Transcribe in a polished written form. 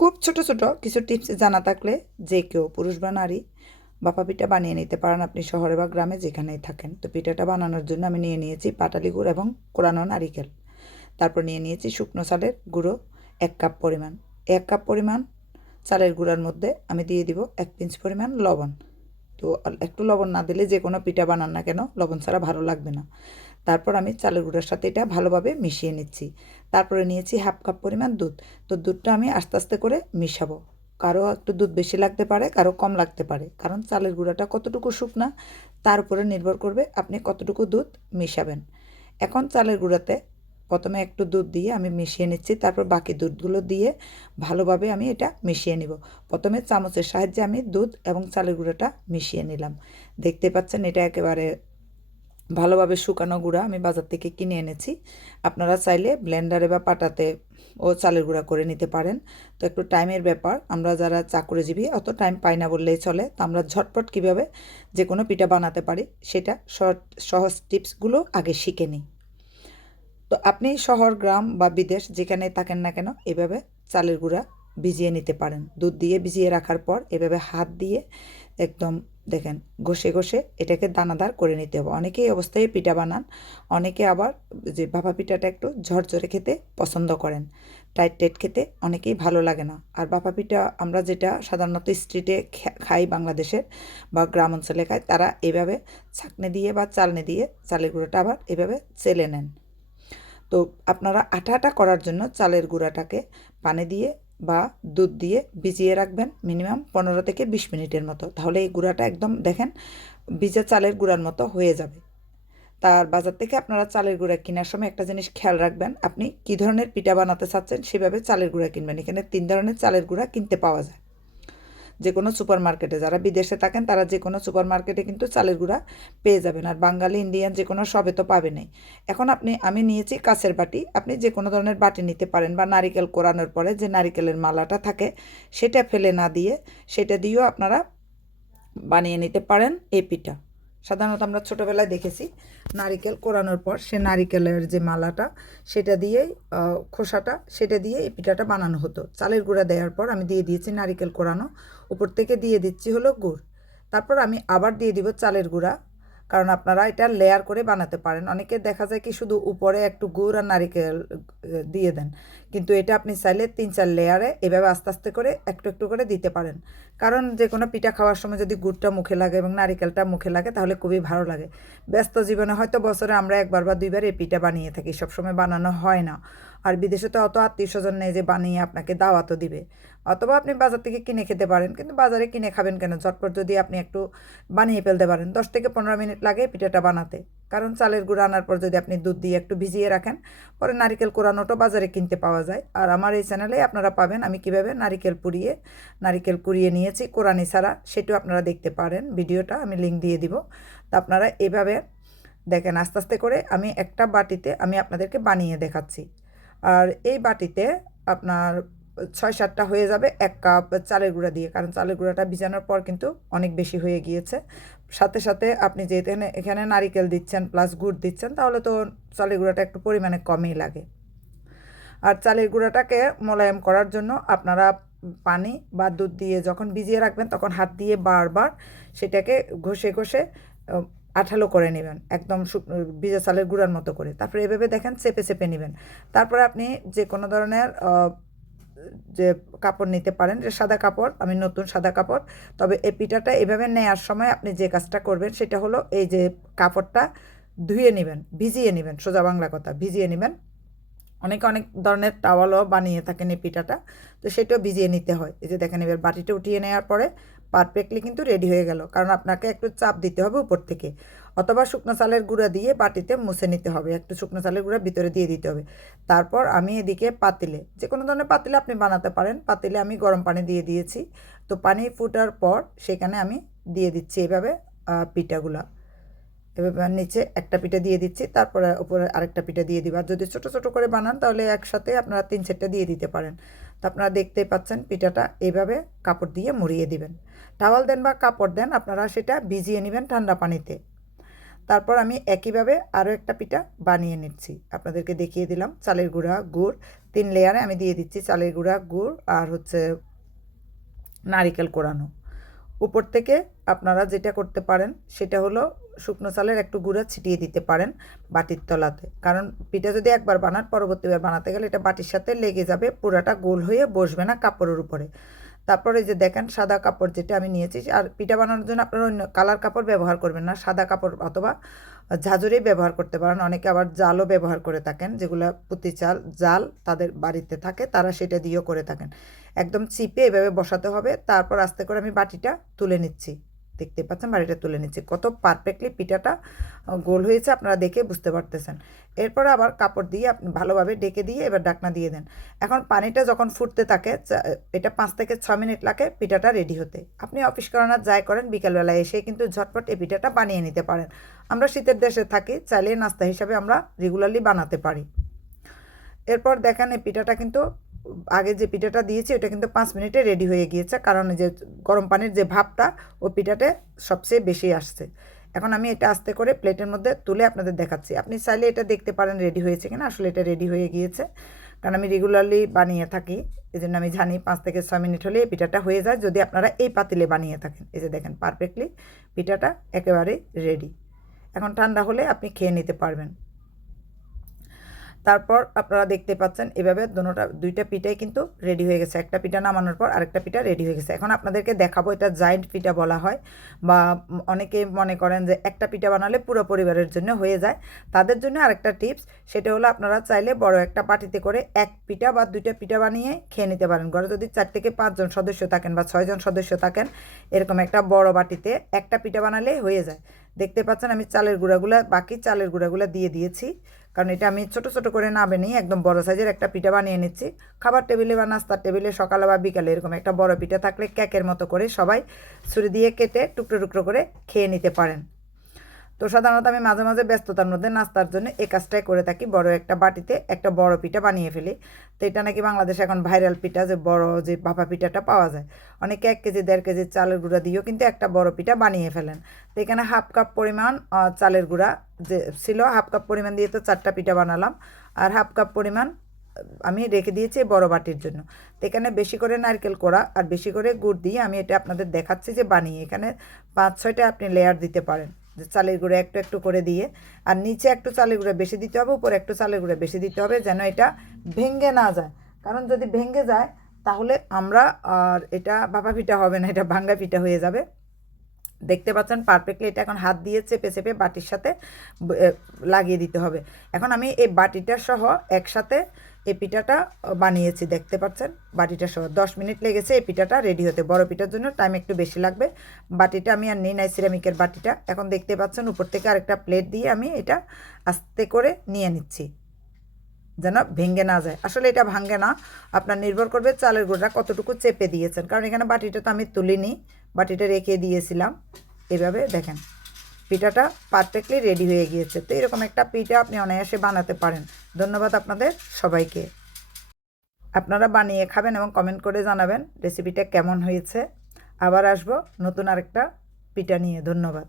খুব ছোট ছোট কিছু টিপস জানা থাকলে যে কেউ পুরুষ বা নারী ভাপা পিঠা বানিয়ে নিতে পারেন, আপনি শহরে বা গ্রামে যেখানেই থাকেন। তো পিঠাটা বানানোর জন্য আমি নিয়ে নিয়েছি পাটালি গুড় এবং কোরানো নারিকেল। তারপর নিয়ে নিয়েছি শুকনো চালের গুঁড়ো 1 কাপ পরিমাণ। 1 কাপ পরিমাণ চালের গুঁড়ার মধ্যে আমি দিয়ে দিব 1 পিঞ্চ পরিমাণ লবণ। তো একটু লবণ না দিলে যে কোনো পিঠা বানান না কেন লবণ ছাড়া ভালো লাগবে না। তারপর আমি চালের গুঁড়ার সাথে এটা ভালোভাবে মিশিয়ে নিচ্ছি। তারপরে নিয়েছি 1/2 কাপ পরিমাণ দুধ। তো দুধটা আমি আস্তে আস্তে করে মিশাবো। কারো একটু দুধ বেশি লাগতে পারে, কারো কম লাগতে পারে, কারণ চালের গুঁড়াটা কতটুকু শুকনা তার উপরে নির্ভর করবে আপনি কতটুকু দুধ মিশাবেন। এখন চালের গুঁড়াতে প্রথমে একটু দুধ দিয়ে আমি মিশিয়ে নিচ্ছি, তারপর বাকি দুধগুলো দিয়ে ভালোভাবে আমি এটা মিশিয়ে নিব। প্রথমে চামচের সাহায্যে আমি দুধ এবং চালের গুঁড়াটা মিশিয়ে নিলাম। দেখতে পাচ্ছেন এটা একেবারে ভালোভাবে শুকানো গুঁড়া আমি বাজার থেকে কিনে এনেছি। আপনারা চাইলে ব্লেন্ডারে বা পাটাতে ও চালের গুঁড়া করে নিতে পারেন। তো একটু টাইমের ব্যাপার, আমরা যারা চাকরিজীবী অত টাইম পাই না বললেই চলে। তো আমরা ঝটপট কীভাবে যে কোনো পিঠা বানাতে পারি সেটা সহজ টিপসগুলো আগে শিখে নিই। তো আপনি শহর গ্রাম বা বিদেশ যেখানে থাকেন না কেন এভাবে চালের গুঁড়া ভিজিয়ে নিতে পারেন। দুধ দিয়ে ভিজিয়ে রাখার পর এভাবে হাত দিয়ে একদম দেখেন ঘষে ঘষে এটাকে দানাদার করে নিতে হবে। অনেকেই এই অবস্থায় পিঠা বানান, অনেকে আবার যে ভাপা পিঠাটা একটু ঝরঝরে খেতে পছন্দ করেন। টাইট টাইট খেতে অনেকেই ভালো লাগে না। আর ভাপা পিঠা আমরা যেটা সাধারণত স্ট্রিটে খাই বাংলাদেশের বা গ্রাম অঞ্চলে খাই, তারা এভাবে ছাঁকনি দিয়ে বা চালনি দিয়ে চালের গুঁড়োটা আবার এভাবে চেলে নেন। তো আপনারা আটা আটা করার জন্য চালের গুঁড়াটাকে পানি দিয়ে বা দুধ দিয়ে ভিজিয়ে রাখবেন মিনিমাম 15 থেকে 20 মিনিটের মতো। তাহলে এই গুঁড়াটা একদম দেখেন ভিজা চালের গুঁড়ার মতো হয়ে যাবে। তার বাজার থেকে আপনারা চালের গুঁড়া কেনার সময় একটা জিনিস খেয়াল রাখবেন, আপনি কী ধরনের পিঠা বানাতে চাচ্ছেন সেভাবে চালের গুঁড়া কিনবেন। এখানে 3 ধরনের চালের গুঁড়া কিনতে পাওয়া যায় যে কোনো সুপার মার্কেটে। যারা বিদেশে থাকেন তারা যে কোনো সুপার মার্কেটে কিন্তু চালের গুঁড়া পেয়ে যাবেন। আর বাঙালি ইন্ডিয়ান যে কোনো সবে তো পাবেনই। এখন আমি নিয়েছি কাঁচের বাটি, আপনি যে কোনো ধরনের বাটি নিতে পারেন, বা নারিকেল কোরানোর পরে যে নারিকেলের মালাটা থাকে সেটা ফেলে না দিয়ে সেটা দিয়েও আপনারা বানিয়ে নিতে পারেন এই পিঠা। সাধারণত আমরা ছোটোবেলায় দেখেছি নারিকেল কোরানোর পর সে নারিকেলের যে মালাটা সেটা দিয়েই খোসাটা সেটা দিয়ে এই পিঠাটা বানানো হতো। চালের গুঁড়া দেওয়ার পর আমি দিয়ে দিয়েছি নারিকেল কোরানো, উপর থেকে দিয়ে দিচ্ছি হলো গুড়। তারপর আমি আবার দিয়ে দিব চালের গুঁড়া, কারণ আপনারা এটা লেয়ার করে বানাতে পারেন। অনেকে দেখা যায় কি শুধু উপরে একটু গুড় আর নারিকেল দিয়ে দেন, কিন্তু এটা আপনি চাইলে 3-4 লেয়ারে এভাবে আস্তে আস্তে করে একটু একটু করে দিতে পারেন। কারণ যে কোনো পিঠা খাওয়ার সময় যদি গুড়টা মুখে লাগে এবং নারিকেলটা মুখে লাগে তাহলে খুবই ভালো লাগে। ব্যস্ত জীবনে হয়তো বছরে আমরা 1বার বা 2বার এই পিঠা বানিয়ে থাকি, সবসময় বানানো হয় না। আর বিদেশে তো অত আত্মীয় স্বজন নেই যে বানিয়ে আপনাকে দাওয়াতও দিবে। অথবা আপনি বাজার থেকে কিনে খেতে পারেন, কিন্তু বাজারে কিনে খাবেন কেন, ঝটপট যদি আপনি একটু বানিয়ে ফেলতে পারেন। 10 থেকে 15 মিনিট লাগে পিঠাটা বানাতে। কারণ চালের গুঁড়া আনার পর যদি আপনি দুধ দিয়ে একটু ভিজিয়ে রাখেন, পরে নারিকেল কোরানোটা বাজারে কিনতে পাওয়া যায়। আর আমার এই চ্যানেলে আপনারা পাবেন আমি কিভাবে নারিকেল কুড়িয়ে নিয়েছি কোরানি ছাড়া, সেটাও আপনারা দেখতে পারেন। ভিডিওটা আমি লিঙ্ক দিয়ে দিব। তা আপনারা এভাবে দেখেন আস্তে আস্তে করে আমি একটা বাটিতে আমি আপনাদেরকে বানিয়ে দেখাচ্ছি। আর এই বাটিতে আপনার 6-7টা হয়ে যাবে 1 কাপ চালের গুঁড়া দিয়ে, কারণ চালের গুঁড়াটা ভিজানোর পর কিন্তু অনেক বেশি হয়ে গিয়েছে। সাথে সাথে আপনি যে এখানে নারিকেল দিচ্ছেন প্লাস গুড় দিচ্ছেন, তাহলে তো চালের গুঁড়াটা একটু পরিমাণে কমই লাগে। আর চালের গুঁড়াটাকে মোলায়েম করার জন্য আপনারা পানি বা দুধ দিয়ে যখন ভিজিয়ে রাখবেন তখন হাত দিয়ে বারবার সেটাকে ঘষে ঘষে আঠালো করে নেবেন, একদম ভিজা চালের গুঁড়ার মতো করে। তারপরে এভাবে দেখেন চেপে চেপে নেবেন। তারপরে আপনি যে কোনো ধরনের যে কাপড় নিতে পারেন, যে সাদা কাপড়, আমি নতুন সাদা কাপড়। তবে এই পিঠাটা এভাবে নেওয়ার সময় আপনি যে কাজটা করবেন সেটা হলো এই যে কাপড়টা ধুয়ে নেবেন, ভিজিয়ে নেবেন, সোজা বাংলা কথা ভিজিয়ে নেবেন। অনেক ধরনের টাওয়ালও বানিয়ে থাকেন এই পিঠাটা, তো সেটাও ভিজিয়ে নিতে হয়। এই যে দেখেন এবার বাটিটা উঠিয়ে নেওয়ার পরে পারফেক্টলি কিন্তু রেডি হয়ে গেল, কারণ আপনাকে একটু চাপ দিতে হবে উপর থেকে, অথবা শুকনো চালের গুঁড়া দিয়ে বাটিতে মুছে নিতে হবে, একটু শুকনো চালের গুঁড়া ভিতরে দিয়ে দিতে হবে। তারপর আমি এদিকে পাতিলে, যে কোনো ধরনের পাতিলে আপনি বানাতে পারেন, পাতিলে আমি গরম পানি দিয়ে দিয়েছি। তো পানি ফুটার পর সেখানে আমি দিয়ে দিচ্ছি এভাবে পিঠাগুলা। এভাবে নিচে একটা পিঠা দিয়ে দিচ্ছি, তারপরে উপরে আরেকটা পিঠা দিয়ে দিবা। যদি ছোটো ছোটো করে বানান তাহলে একসাথে আপনারা 3-4টা দিয়ে দিতে পারেন। তো আপনারা দেখতেই পাচ্ছেন পিঠাটা এইভাবে কাপড় দিয়ে মুড়িয়ে দিবেন। টাওয়াল দেন বা কাপড় দেন, আপনারা সেটা ভিজিয়ে নেবেন ঠান্ডা পানিতে। তারপর আমি একইভাবে আরও একটা পিঠা বানিয়ে নিচ্ছি, আপনাদেরকে দেখিয়ে দিলাম। চালের গুঁড়া, গুড় 3 লেয়ারে আমি দিয়ে দিচ্ছি চালের গুঁড়া, গুড় আর হচ্ছে নারিকেল কোড়ানো। উপর থেকে আপনারা যেটা করতে পারেন সেটা হলো শুকনো চালের একটু গুঁড়া ছিটিয়ে দিতে পারেন বাটির তলাতে, কারণ পিঠা যদি একবার বানান পরবর্তীবার বানাতে গেলে এটা বাটির সাথে লেগে যাবে, পুরাটা গোল হয়ে বসবে না কাপড়ের উপরে। তারপরে যে দেখেন সাদা কাপড় যেটা আমি নিয়েছি, আর পিঠা বানানোর জন্য আপনারা অন্য কালার কাপড় ব্যবহার করবেন না, সাদা কাপড় অথবা ঝাঁঝরি ব্যবহার করতে পারেন। অনেকে আবার জালও ব্যবহার করে থাকেন, যেগুলো পুঁতি চাল জাল তাদের বাড়িতে থাকে তারা সেটা দিয়েও করে থাকেন। একদম চিপে এভাবে বসাতে হবে, তারপর আস্তে করে আমি বাটিটা তুলে নিচ্ছি। দেখতে পাচ্ছেন বাটিটা তুলে নিচ্ছি, কত পারফেক্টলি পিঠাটা গোল হয়েছে আপনারা দেখে বুঝতে পারতেছেন। এরপর আবার কাপড় দিয়ে আপনি ভালোভাবে ডেকে দিয়ে এবার ঢাকনা দিয়ে দেন। এখন পানিটা যখন ফুটতে থাকে, এটা 5 থেকে 6 মিনিট লাগে পিঠাটা রেডি হতে। আপনি অফিস করানোর যাই করেন বিকেলবেলায় এসে কিন্তু ঝটপট এই পিঠাটা বানিয়ে নিতে পারেন। আমরা শীতের দেশে থাকি, চাইলে নাস্তা হিসাবে আমরা রেগুলারলি বানাতে পারি। এরপর দেখেন এই পিঠাটা কিন্তু আগে যে পিঠাটা দিয়েছি ওটা কিন্তু 5 মিনিটে রেডি হয়ে গিয়েছে, কারণ যে গরম পানির যে ভাপটা ও পিঠাতে সবচেয়ে বেশি আসছে। এখন আমি এটা আস্তে করে প্লেটের মধ্যে তুলে আপনাদের দেখাচ্ছি। আপনি চাইলে এটা দেখতে পারেন রেডি হয়েছে কিনা। আসলে এটা রেডি হয়ে গিয়েছে, কারণ আমি রেগুলারলি বানিয়ে থাকি, এই জন্য আমি জানি 5 থেকে 6 মিনিট হলে এই পিঠাটা হয়ে যায়, যদি আপনারা এই পাতিলে বানিয়ে থাকেন। এই যে দেখেন পারফেক্টলি পিঠাটা একেবারে রেডি। এখন ঠান্ডা হলে আপনি খেয়ে নিতে পারবেন। তারপর আপনারা দেখতে পাচ্ছেন এভাবে দুইটা পিঠাই কিন্তু রেডি হয়ে গেছে। একটা পিঠা নামানোর পর আরেকটা পিঠা রেডি হয়ে গেছে। এখন আপনাদেরকে দেখাবো, এটা জায়েন্ট পিঠা বলা হয়, বা অনেকে মনে করেন যে একটা পিঠা বানালে পুরো পরিবারের জন্য হয়ে যায়। তাদের জন্য আরেকটা টিপস, সেটা হলো আপনারা চাইলে বড় একটা বাটিতে করে এক পিঠা বা দুইটা পিঠা বানিয়ে খেয়ে নিতে পারেন। ঘরে যদি 4 থেকে 5 জন সদস্য থাকেন বা 6 জন সদস্য থাকেন, এরকম একটা বড় বাটিতে একটা পিঠা বানালে হয়ে যায়। দেখতে পাচ্ছেন আমি বাকি চালের গুঁড়াগুলো দিয়ে দিয়েছি, কারণ এটা আমি ছোট ছোট করে না বানিয়ে একদম বড় সাইজের একটা পিঠা বানিয়ে নিচ্ছি। খাবার টেবিলে বা নাস্তার টেবিলে সকালে বা বিকালে এরকম একটা বড় পিঠা থাকলে কেকের মতো করে সবাই ছুরি দিয়ে কেটে টুকরো টুকরো করে খেয়ে নিতে পারেন। তো সাধারণত আমি মাঝে মাঝে ব্যস্ততার মধ্যে নাস্তার জন্য এই কাজটাই করে থাকি, বড় একটা বাটিতে একটা বড় পিঠা বানিয়ে ফেলি। তো এটা নাকি বাংলাদেশে এখন ভাইরাল পিঠা, যে বড় যে ভাপা পিঠাটা পাওয়া যায়। অনেকে 1 কেজি 1.5 কেজি চালের গুঁড়া দিয়েও কিন্তু একটা বড় পিঠা বানিয়ে ফেলেন। তো এখানে হাফ কাপ পরিমাণ চালের গুঁড়া যে ছিল, হাফ কাপ পরিমাণ দিয়ে তো 4টা পিঠা বানালাম, আর হাফ কাপ পরিমাণ আমি রেখে দিয়েছি বড় বাটির জন্য। তো এখানে বেশি করে নারকেল কোড়া আর বেশি করে গুড় দিয়ে আমি এটা আপনাদের দেখাচ্ছি যে বানিয়ে। এখানে 5-6টা আপনি লেয়ার দিতে পারেন, যে চালের গুঁড়ো একটু একটু করে দিয়ে, আর নিচে একটু চালের গুঁড়ো বেশি দিতে হবে, উপরে একটু চালের গুঁড়ো বেশি দিতে হবে, যেন এটা ভেঙে না যায়। কারণ যদি ভেঙে যায় তাহলে আমরা আর এটা ভাপা পিঠা হবে না, এটা ভাঙ্গা পিঠা হয়ে যাবে। দেখতে পাচ্ছেন পারফেক্টলি এটা এখন হাত দিয়ে চেপে চেপে বাটির সাথে লাগিয়ে দিতে হবে। এখন আমি এই বাটিটা সহ একসাথে এই পিঠাটা বানিয়েছি, দেখতে পাচ্ছেন বাটিটা সহ 10 মিনিট লেগেছে এই পিঠাটা রেডি হতে। বড় পিঠার জন্য টাইম একটু বেশি লাগবে। বাটিটা আমি আর নিই নাই, সিরামিকের বাটিটা। এখন দেখতে পাচ্ছেন উপর থেকে আরেকটা প্লেট দিয়ে আমি এটা আস্তে করে নিয়ে নিচ্ছি, যেন ভেঙে না যায়। আসলে এটা ভাঙে না, আপনার নির্ভর করবে চালের গুঁড়া কতটুকু চেপে দিয়েছেন, কারণ এখানে বাটিটা তো আমি তুলিনি, বাটিটা রেখে দিয়েছিলাম। এভাবে দেখেন পিঠাটা পারফেক্টলি রেডি হয়ে গিয়েছে। তো এরকম একটা পিঠা আপনি অনায়াসে বানাতে পারেন। ধন্যবাদ আপনাদের সবাইকে। আপনারা বানিয়ে খাবেন এবং কমেন্ট করে জানাবেন রেসিপিটা কেমন হয়েছে। আবার আসবো নতুন আরেকটা পিঠা নিয়ে। ধন্যবাদ।